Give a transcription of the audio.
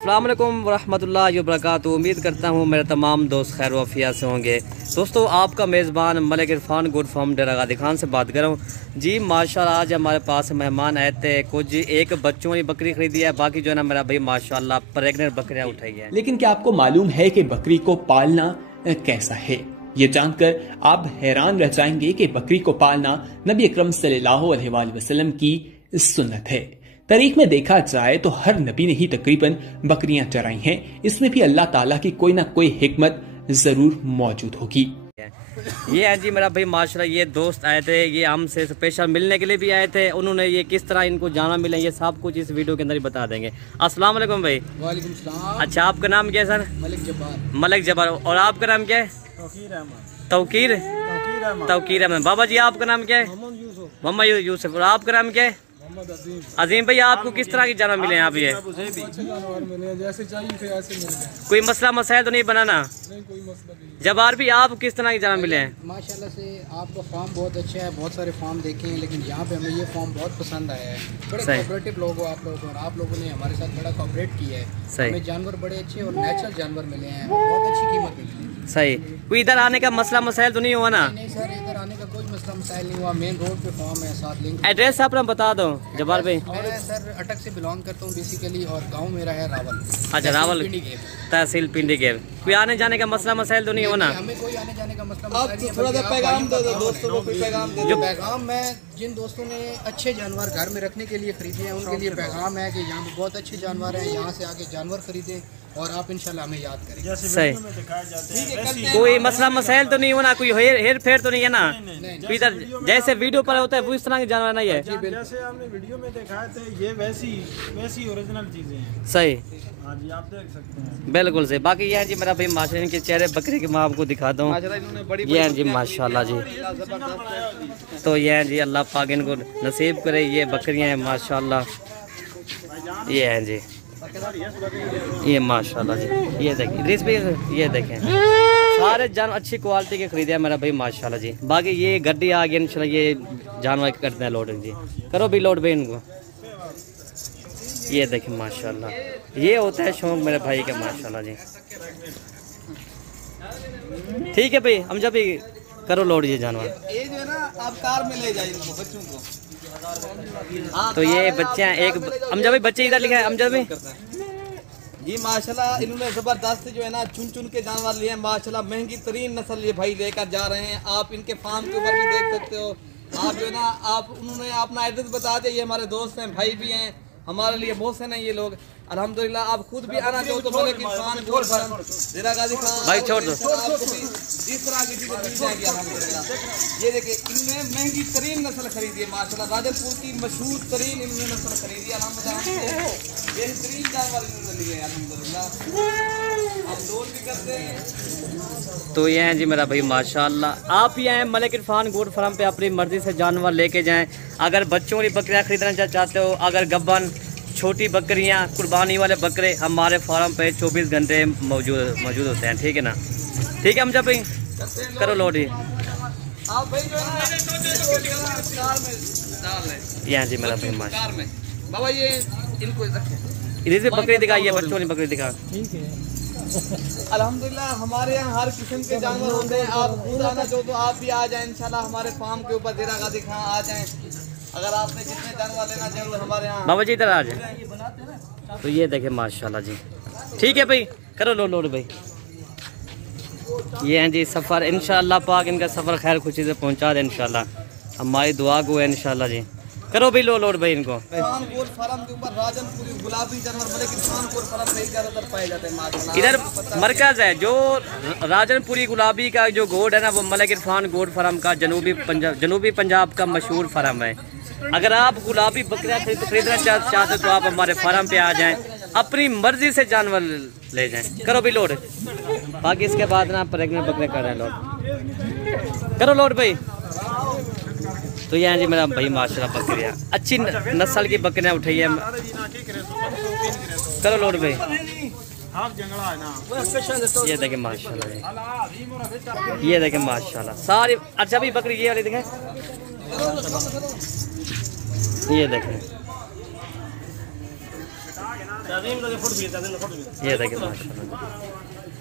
अस्सलाम वालेकुम वरहमतुल्लाहि वबरकातुहू। उम्मीद करता हूँ मेरे तमाम दोस्त खैर वफ़िया से होंगे। दोस्तों, आपका मेज़बान मलिक इरफान गुड फार्म डेरा गाजी खान से बात कर रहा हूँ जी। माशाल्लाह आज हमारे पास मेहमान आए थे। कुछ एक बच्चों की बकरी खरीदी है, बाकी जो है ना मेरा भाई माशाल्लाह प्रेग्नेंट बकरियाँ उठाई है। लेकिन क्या आपको मालूम है कि बकरी को पालना कैसा है? ये जानकर आप हैरान रह जाएंगे कि बकरी को पालना नबी अकरम सल्लल्लाहु अलैहि वसल्लम की सुन्नत है। तारीख में देखा जाए तो हर नबी ने ही तकरीबन बकरियां चराई हैं। इसमें भी अल्लाह ताला की कोई ना कोई हिकमत जरूर मौजूद होगी। ये है जी मेरा भाई माशाल्लाह, ये दोस्त आए थे, ये हमसे स्पेशल मिलने के लिए भी आए थे। उन्होंने ये किस तरह इनको जाना मिले ये सब कुछ इस वीडियो के अंदर ही बता देंगे। अस्सलाम वालेकुम भाई। वालेकुम सलाम। अच्छा, आपका नाम क्या है सर? मलिक जब्बार। मलिक जब्बार। और आपका नाम क्या है? तौकीर तौकीर अहमद। बाबा जी आपका नाम क्या है? मोहम्मद यूसुफ। और आपका नाम क्या है? अजीम भाई। आपको किस तरह की जानवर मिले हैं आप? ये जैसे चाहिए थे ऐसे मिल गए। कोई मसला मसाइल तो नहीं बनाना? नहीं, कोई मसला नहीं। जबार भी आप किस तरह की जानवर मिले हैं? माशाल्लाह से आपका फार्म बहुत अच्छा है। बहुत सारे फार्म देखे हैं, लेकिन यहाँ पे हमें ये फार्म बहुत पसंद आया है। बड़े कोऑपरेटिव लोग हो आप लोग, और आप लोगों ने हमारे साथ बड़ा कोऑपरेट किया है। हमें जानवर बड़े अच्छे और नेचुरल जानवर मिले हैं, बहुत अच्छी कीमत मिली है। सही। कोई इधर आने का मसला मसाइल तो नहीं हुआ ना? नहीं सर, इधर आने का कोई मसला मसाइल नहीं हुआ। मेन रोड पे फार्म है, साथ लिंक। एड्रेस अपना बता दो जबार भाई। मैं सर अटक से बिलोंग करता हूँ बेसिकली, और गाँव मेरा है रावल। अच्छा, रावल तहसील पिंडी के। कोई आने जाने का मसला मसाइल तो नहीं हुआ ना? हमें कोई आने जाने का मसला मसाइल नहीं है। थोड़ा सा पैगाम दे दो दोस्तों को, कोई पैगाम दे दो। पैगाम मैं जिन दोस्तों ने अच्छे जानवर घर में रखने के लिए खरीदे हैं उनके लिए पैगाम है कि यहाँ पे बहुत अच्छे जानवर हैं, यहाँ से आके जानवर खरीदें और आप इंशाल्लाह हमें याद करें। सही। कोई मसला मसाइल तो नहीं होना? कोई हेर फेर तो नहीं है ना? इधर जैसे वीडियो पर होता है वो इस तरह के जानवर नहीं है। जैसे हमने वीडियो में दिखाए थे, ये वैसी ओरिजिनल चीजें हैं। सही। हाँ जी, आप देख सकते हैं। बिल्कुल सही। बाकी ये है जी मेरा भाई माशाल्लाह, इनके चेहरे बकरी के मैं आपको दिखाता हूँ। ये है जी माशाल्लाह जी। तो ये है जी, अल्लाह पाक इनको नसीब करे ये बकरियां हैं माशाल्लाह। ये है जी, ये माशाल्लाह जी। ये देखें, ये देखें सारे जानवर अच्छी क्वालिटी के खरीदे हैं मेरा भाई माशाल्लाह जी। बाकी ये गड्डी आ गई इंशाल्लाह, ये जानवर करते हैं लोड जी। करो भी लोड भाई इनको। ये देखें माशाल्लाह, ये होता है शौक मेरे भाई का माशाल्लाह जी। ठीक है भाई, हम जब भी करो लोड ये जानवर। ये जो है ना आप कार में ले जाइए इनको, बच्चों को। तो ये बच्चे हैं एक अमजद भाई, बच्चे इधर लिखा है अमजद भाई जी। माशाल्लाह इन्होंने जबरदस्त जो है ना चुन चुन के जानवर लिए हैं। माशाल्लाह महंगी तरीन नस्ल ये भाई लेकर जा रहे हैं। आप इनके फार्म के ऊपर भी देख सकते हो। आप जो है ना उन्होंने अपना एड्रेस बता दिया। ये हमारे दोस्त हैं, भाई भी हैं, हमारे लिए बहुत हैं ये लोग अल्हम्दुलिल्लाह। आप खुद भी आना चाहो तो मलिक इरफान गुड फार्म डेरा गाजी खान भाई छोड़ दो। जिस तरह की चीजें मिल जाएगी अल्हम्दुलिल्लाह। ये देखिए, इनने महंगी तरीन नस्ल खरीदी है माशाल्लाह। राजनपुर की मशहूर तरीन इन्होंने नस्ल खरीदी है अल्हम्दुलिल्लाह। बेहतरीन जानवर इन्होंने लिए हैं अल्हम्दुलिल्लाह। हम लोड भी करते हैं। तो ये हैं जी मेरा भाई माशाल्लाह। आप ये हैं मलिक इरफान गोट फार्म पे अपनी मर्जी से जानवर लेके जाएं। अगर बच्चों की बकरियां खरीदना चाहते हो, अगर गब्बन छोटी बकरियां कुर्बानी वाले बकरे हमारे फार्म पे 24 घंटे मौजूद होते हैं। ठीक है ना? ठीक है, हम जब भाई करो लोड ही। आप भाई जो है कार में डाल लें। ये हैं जी मेरा भाई माशाल्लाह। कार में बाबा ये इनको रखें। इधर से बकरी दिखाइए, बच्चों की बकरी दिखा। अल्हम्दुलिल्लाह हमारे यहाँ हर किस्म के जानवर होते हैं। आप खुद आना चाहो तो आप भी आ जाएं इंशाल्लाह हमारे फार्म के ऊपर डेरा गाजी खान आ जाएं। अगर आपने जितने जानवर लेना चाहिए तो हमारे यहाँ बाबा जी इधर आ जाए। तो ये देखे माशाल्लाह जी। ठीक है भाई, करो लोड भाई। ये हैं जी सफ़र, इंशाल्लाह पाक इनका सफ़र खैर खुशी से पहुंचा दे इंशाल्लाह। हमारी दुआ को है इंशाल्लाह जी। करो भी लोड भाई इनको। इरफान फार्म के ऊपर राजनपुरी गुलाबी जानवर मलिक इरफान फार्म में ज़्यादातर पाए जाते हैं माशाल्लाह। इधर मरकज है जो राजनपुरी गुलाबी का जो गोड है ना, वो मलिक इरफान गोड फार्म का जनूबी पंजाब का मशहूर फार्म है। अगर आप गुलाबी बकरियां खरीदना चाहते तो आप हमारे फार्म पे आ जाएं, अपनी मर्जी से जानवर ले जाएं। करो भी लोड। बाकी इसके बाद ना प्रेग्नेंट बकरे कर रहे हैं लोड। करो लोड भाई। तो ये हैं जी मेरा भाई माशाल्लाह बकरियां अच्छी नस्ल की बकरियां उठाई है। करो लोड भाई। ये देखें माशाल्लाह जी, ये देखें माशाल्लाह सारी। अच्छा भाई बकरी ये वाली देखें, ये देखें ये देखिए माशाल्लाह।